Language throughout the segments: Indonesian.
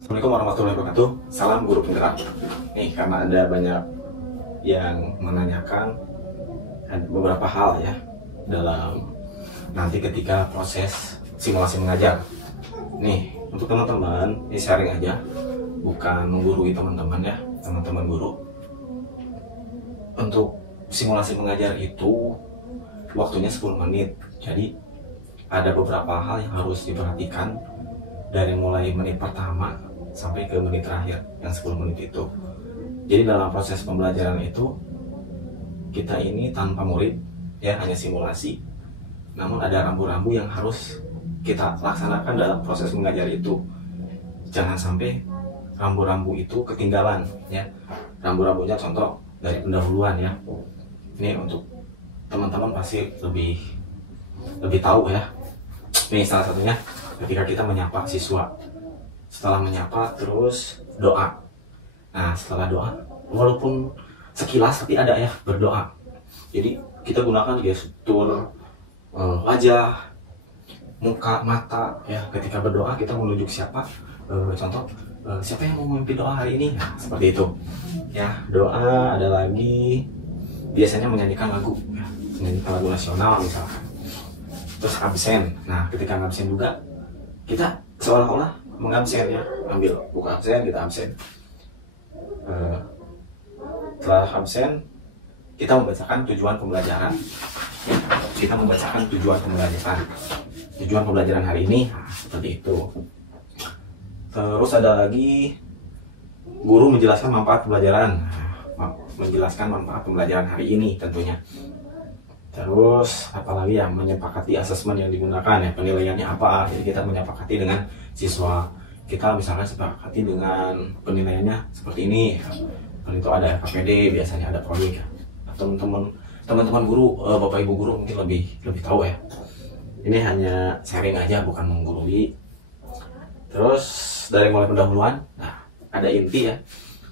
Assalamualaikum warahmatullahi wabarakatuh. Salam guru penggerak. Nih, karena ada banyak yang menanyakan ada beberapa hal ya dalam nanti ketika proses simulasi mengajar. Nih, untuk teman-teman, ini sharing aja, bukan menggurui teman-teman ya, teman-teman guru. Untuk simulasi mengajar itu waktunya 10 menit. Jadi ada beberapa hal yang harus diperhatikan dari mulai menit pertama sampai ke menit terakhir yang 10 menit itu. Jadi dalam proses pembelajaran itu kita ini tanpa murid ya, hanya simulasi. Namun ada rambu-rambu yang harus kita laksanakan dalam proses mengajar itu. Jangan sampai rambu-rambu itu ketinggalan ya. Rambu-rambunya contoh dari pendahuluan ya. Ini untuk teman-teman pasti lebih tahu ya. Nih salah satunya ketika kita menyapa siswa. Setelah menyapa terus doa. Nah setelah doa, walaupun sekilas tapi ada ya berdoa. Jadi kita gunakan gestur wajah, muka, mata ya. Ketika berdoa kita menunjuk siapa, contoh siapa yang mau memimpin doa hari ini, nah, seperti itu ya. Doa ada lagi biasanya menyanyikan lagu ya, menyanyikan lagu nasional misalkan. Terus absen. Nah ketika absen juga kita seolah-olah mengabsen ya, ambil buku absen, kita absen. Setelah absen kita membacakan tujuan pembelajaran. Kita membacakan tujuan pembelajaran hari ini, nah, seperti itu. Terus ada lagi guru menjelaskan manfaat pembelajaran, menjelaskan manfaat pembelajaran hari ini tentunya. Terus apalagi ya, menyepakati asesmen yang digunakan ya, penilaiannya apa. Jadi kita menyepakati dengan siswa, kita misalkan sepakati dengan penilaiannya seperti ini. Dan itu ada KPD, biasanya ada proyek ya. Teman-teman guru, bapak ibu guru mungkin lebih tahu ya. Ini hanya sharing aja, bukan menggurui. Terus dari mulai pendahuluan, nah ada inti ya.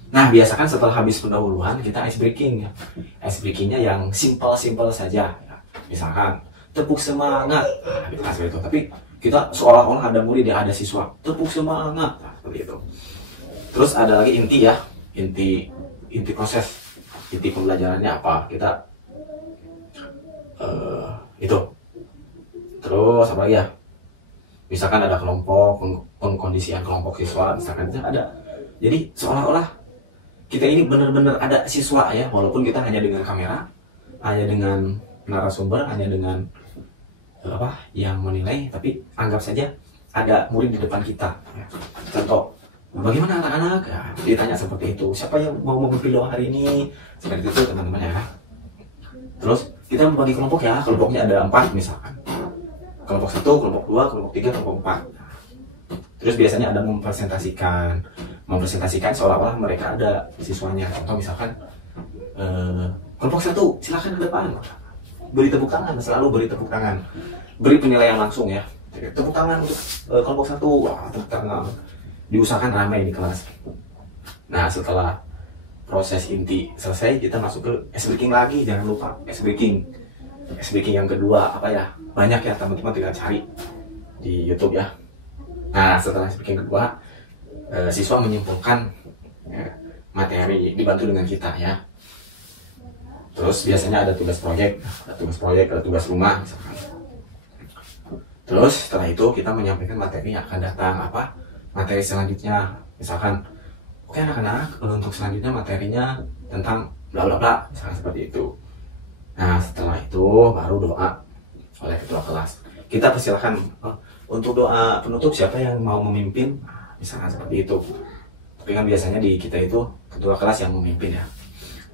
Nah biasakan setelah habis pendahuluan kita ice breaking ya. Ice breakingnya yang simple saja ya. Misalkan tepuk semangat, nah, kita kasih itu. Tapi kita seolah-olah ada murid, ya ada siswa, tepuk semangat, nah, seperti itu. Terus ada lagi inti ya, inti proses, inti pembelajarannya apa, kita itu. Terus apa lagi ya, misalkan ada kelompok, pengkondisian kelompok siswa, misalkan ada. Jadi seolah-olah kita ini benar-benar ada siswa ya, walaupun kita hanya dengan kamera, hanya dengan narasumber, hanya dengan yang menilai, tapi anggap saja ada murid di depan kita. Contoh, bagaimana anak-anak? Ya, ditanya seperti itu. Siapa yang mau memimpin doa hari ini? Seperti itu teman-teman ya. Terus kita membagi kelompok ya, kelompoknya ada 4 misalkan. Kelompok 1, kelompok 2, kelompok 3, kelompok 4. Terus biasanya ada mempresentasikan seolah-olah mereka ada siswanya. Contoh misalkan kelompok 1 silakan ke depan, beri tepuk tangan, selalu beri tepuk tangan, beri penilaian langsung ya. Tepuk tangan untuk kelompok 1, wah tepuk tangan, diusahakan ramai di kelas. Nah setelah proses inti selesai kita masuk ke ice breaking lagi. Jangan lupa ice breaking yang kedua apa ya, banyak ya teman-teman, tinggal cari di YouTube ya. Nah setelah ice breaking kedua, siswa menyimpulkan ya, materi dibantu dengan kita ya. Terus biasanya ada tugas proyek, ada tugas rumah misalkan. Terus setelah itu kita menyampaikan materi yang akan datang, apa materi selanjutnya. Misalkan, oke anak-anak, untuk selanjutnya materinya tentang bla bla bla, misalkan seperti itu. Nah setelah itu baru doa oleh ketua kelas. Kita persilahkan untuk doa penutup, siapa yang mau memimpin, misalkan seperti itu. Tapi kan biasanya di kita itu ketua kelas yang memimpin ya.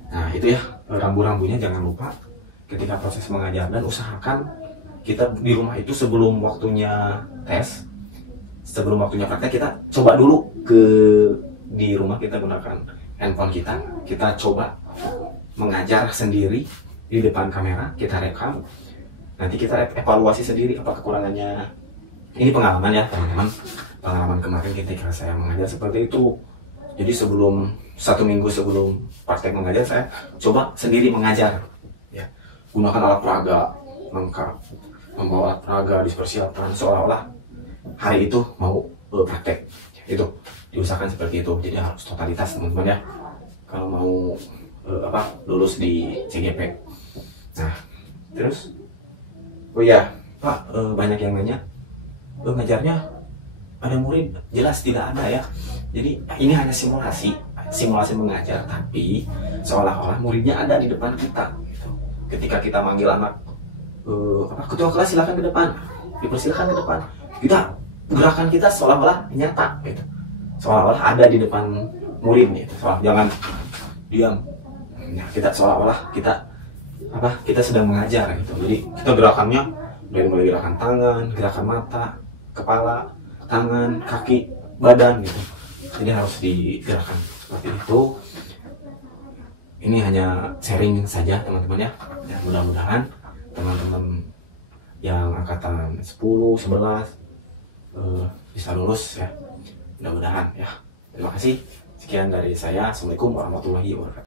Nah itu ya rambu-rambunya, jangan lupa ketika proses mengajar. Dan usahakan kita di rumah itu sebelum waktunya tes, sebelum waktunya praktek, kita coba dulu di rumah, kita gunakan handphone kita coba mengajar sendiri di depan kamera, kita rekam. Nanti kita evaluasi sendiri apa kekurangannya. Ini pengalaman ya teman-teman, pengalaman kemarin ketika saya mengajar seperti itu. Jadi sebelum 1 minggu sebelum praktek mengajar, saya coba sendiri mengajar ya. Gunakan alat peraga lengkap, membawa alat peraga, dipersiapkan seolah-olah hari itu mau praktek. Itu diusahakan seperti itu. Jadi harus totalitas teman-teman ya kalau mau lulus di CGP. Nah terus oh ya Pak, banyak yang nanya ngajarnya ada murid, jelas tidak ada ya. Jadi ini hanya simulasi mengajar, tapi seolah-olah muridnya ada di depan kita gitu. Ketika kita manggil anak ketua kelas silakan ke depan, dipersilakan ke depan, kita gerakan kita seolah-olah nyata gitu, seolah-olah ada di depan murid gitu. Jangan diam. Nah, kita seolah-olah kita sedang mengajar gitu. Jadi kita gerakannya dari mulai gerakan tangan, gerakan mata, kepala, tangan, kaki, badan gitu. Jadi harus digerakkan seperti itu. Ini hanya sharing saja teman-teman ya. Dan mudah-mudahan teman-teman yang angkatan 10, 11 bisa lulus ya. Mudah-mudahan ya. Terima kasih. Sekian dari saya. Assalamualaikum warahmatullahi wabarakatuh.